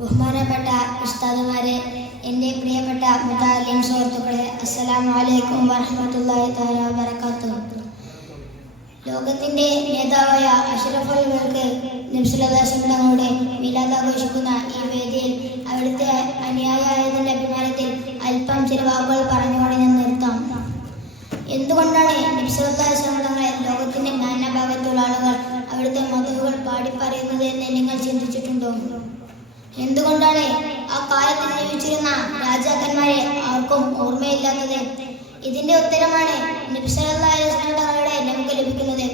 ബഹുമാനപ്പെട്ട ഉസ്താദുമാരെ, എൻ്റെ പ്രിയപ്പെട്ട മുതാലിം സുഹൃത്തുക്കളെ, അസ്സലാമു അലൈക്കും വറഹ്മത്തുള്ളാഹി തആല വബറകാതുഹു. ലോകത്തിൻ്റെ നേതാവായ അഷ്റഫുൽ നബി സല്ലല്ലാഹു അലൈഹി വസല്ലം തങ്ങളുടെ മീലാദ് ആഘോഷിക്കുന്ന ഈ വേദിയിൽ അവിടുത്തെ അനുയായിയായതിൻ്റെ അഭിമാനത്തിൽ അല്പം ചില വാക്കുകൾ പറഞ്ഞുകൊണ്ട് ഞാൻ നിർത്താം. എന്തുകൊണ്ടാണ് നബി സല്ലല്ലാഹു അലൈഹി വസല്ലം തങ്ങളെ ലോകത്തിൻ്റെ നാനാഭാഗത്തുള്ള ആളുകൾ അവിടുത്തെ മധുഹുകൾ പാടിപ്പറയുന്നത് എന്ന് നിങ്ങൾ ചിന്തിച്ചിട്ടുണ്ടോ? എന്തുകൊണ്ടാണ് ആ കാലത്ത് ജീവിച്ചിരുന്ന രാജാക്കന്മാരെ ആർക്കും ഓർമ്മയില്ലാത്തത്? ഇതിന്റെ ഉത്തരമാണ് നബി സല്ലല്ലാഹു അലൈഹി വസല്ലം തങ്ങളുടെ നമുക്ക് ലഭിക്കുന്നത്.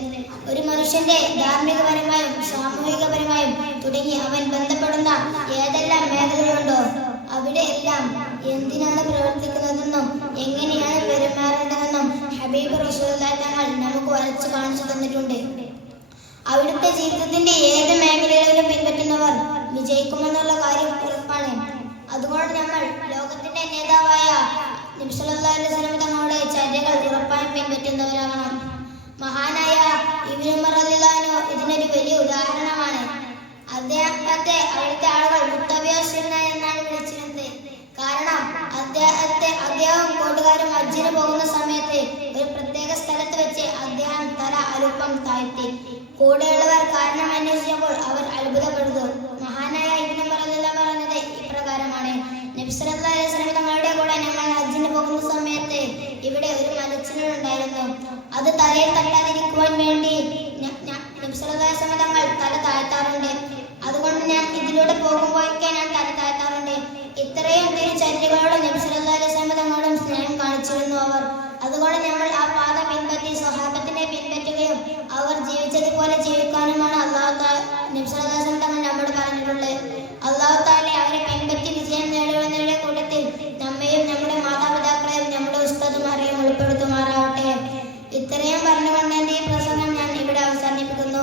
ഒരു മനുഷ്യന്റെ ധാർമ്മികപരമായും സാമൂഹികപരമായും തുടങ്ങി അവൻ ബന്ധപ്പെടുന്ന ഏതെല്ലാം മേഖലകളുണ്ടോ അവിടെയെല്ലാം എന്തിനാണ് പ്രവർത്തിക്കുന്നതെന്നും എങ്ങനെയാണ് പെരുമാറേണ്ടതെന്നും ഹബീബ് റസൂലുള്ളാഹി തങ്ങൾ നമുക്ക് വരച്ചു കാണിച്ചു തന്നിട്ടുണ്ട്. അവിടുത്തെ ജീവിതത്തിന്റെ ഏത് മേഖലകളിലും പിൻപറ്റുന്നവർ വിജയിക്കുമെന്നുള്ള കാര്യം ഉറപ്പാണ്. അതുകൊണ്ട് നമ്മൾ ലോകത്തിന്റെ നേതാവായ നബി സല്ലല്ലാഹു അലൈഹി വസല്ലം തങ്ങളുടെ ചര്യകൾ ഉറപ്പായും പിൻപറ്റുന്നവരാകണം. മഹാനായ ഇബ്നു ഉമർ റളിയല്ലാഹു അൻഹു ഇതിനൊരു വലിയ ഉദാഹരണമാണ്. അദ്ദേഹത്തെ അവിടുത്തെ ആളുകൾ മുത്തവ്യസന എന്നാണ് വിളിച്ചിരുന്നത്. കാരണം അദ്ദേഹം കൂട്ടുകാരും ഹജ്ജിന് പോകുന്ന സമയത്ത് ഒരു പ്രത്യേക സ്ഥലത്ത് വെച്ച് അദ്ദേഹം തല അല്പം താഴ്ത്തി. കൂടെയുള്ളവർ കാരണം അന്വേഷിച്ചപ്പോൾ അവർ അത്ഭുതപ്പെടുന്നു. മഹാനായ ഇബ്നു ഉമർ റളിയല്ലാഹു അൻഹു പറഞ്ഞത് ഇപ്രകാരമാണ്: നബി സല്ലല്ലാഹു അലൈഹി വസല്ലം തങ്ങളുടെ കൂടെ ഞങ്ങൾ ഹജ്ജിന് പോകുന്ന സമയത്ത് ഇവിടെ ഒരു മരച്ചിലുണ്ടായിരുന്നു. അത് തലയിൽ തട്ടാതിരിക്കുവാൻ വേണ്ടി നബി സല്ലല്ലാഹു അലൈഹി വസല്ലം തങ്ങൾ തല താഴ്ത്താറുണ്ട്. അതുകൊണ്ട് ഞാൻ ഇതിലൂടെ പോകുമ്പോഴൊക്കെ ഞാൻ തല താഴ്ത്താറുണ്ട്. ഇത്രയും ചര്യകളോട് നബി സല്ലല്ലാഹു അലൈഹി വസല്ലം തങ്ങളോടും സ്നേഹം കാണിച്ചിരുന്നു അവർ. അതുകൊണ്ട് ഞങ്ങൾ ആ പാത പിൻപറ്റി സ്വഹാബത്തിനെ പിൻപറ്റുകയും അവർ ജീവിച്ചതുപോലെ ജീവിക്കാനുമാണ് നബി സല്ലല്ലാഹു അലൈഹി വസല്ലം തങ്ങൾ നമ്മോട് പറഞ്ഞിട്ടുള്ളത്. അല്ലാഹു തആല അവരെ പിൻപറ്റി വിജയം നേടുന്നവരുടെ കൂട്ടത്തിൽ നമ്മയും നമ്മുടെ മാതാപിതാക്കളെയും നമ്മുടെ ഉസ്താദുമാരെയും ഉൾപ്പെടുത്തുമാറാവട്ടെ. ഇത്രയും പറഞ്ഞുകൊണ്ട് എൻ്റെ ഈ പ്രസംഗം ഞാൻ ഇവിടെ അവസാനിപ്പിക്കുന്നു.